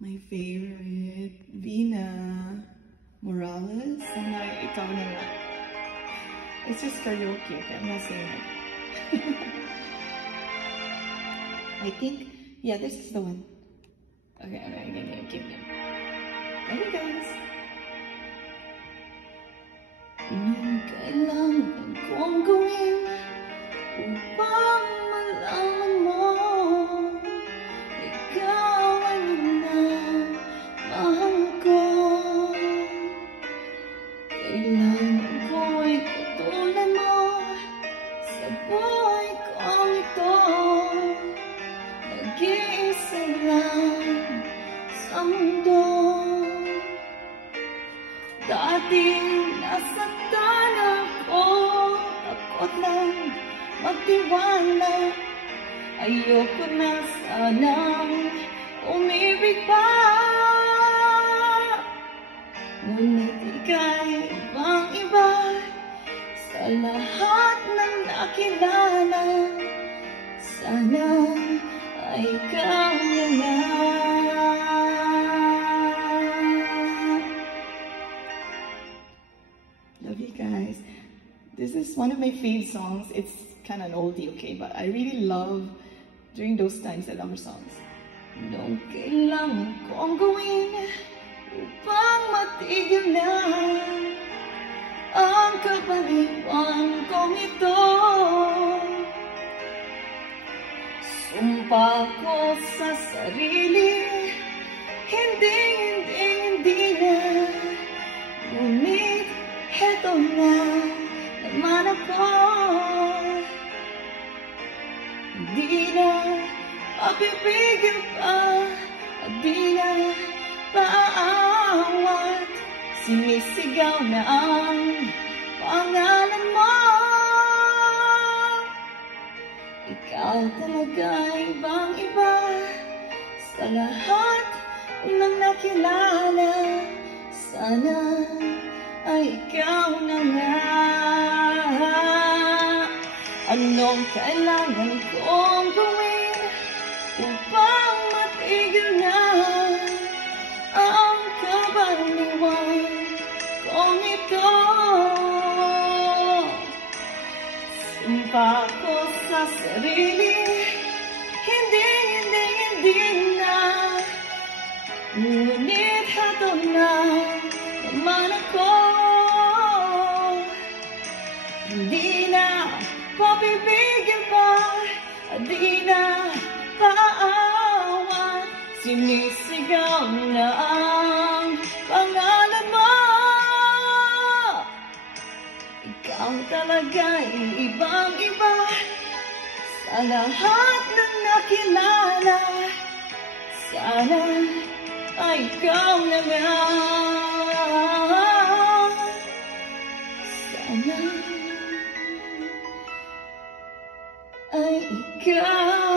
My favorite, Vina Morales. Sana ikaw na nga. It's just karaoke, okay? I'm not saying it. I think, yeah, this is the one. Okay, give me. Okay, guys. Anong kailangan kong gawin upang malaman mo ikaw ang minamahal ko? Kailangan ko'y katulad mo sa buhay kong ito. Nag-iisa lang sa mundo. Dating nasaktan ako, takot lang magtiwala. Ayoko na sanang umibig pa. Ngunit ika'y ibang-iba sa lahat ng nakilala. Sana ay ikaw na nga. Love you guys. This is one of my favorite songs. It's kind of an oldie, okay? But I really love during those times I love her songs. Anong kailangan kong gawin upang matigil na ang kabaliwan kong ito? Sumpa ko sa sarili, hindi na. Ngunit heto na naman ako. Hindi na mapipigil pa, di na paawat. Sinisigaw na ang pangalan mo. Ikaw talaga ibang-iba sa lahat ng nakilala. Sana ay ikaw na nga. Anong kailangan kong gawin upang matigil na ang kabaliwan kong ito? Sumpa ko sa sarili, hindi na. Ngunit hato na naman ako. Hindi na papibigil pa, di na paawat. Sinisigaw na ang pangalan mo. Ikaw talaga ibang-iba sa lahat ng nakilala. Sana ay ikaw na nga. Sana ay ikaw.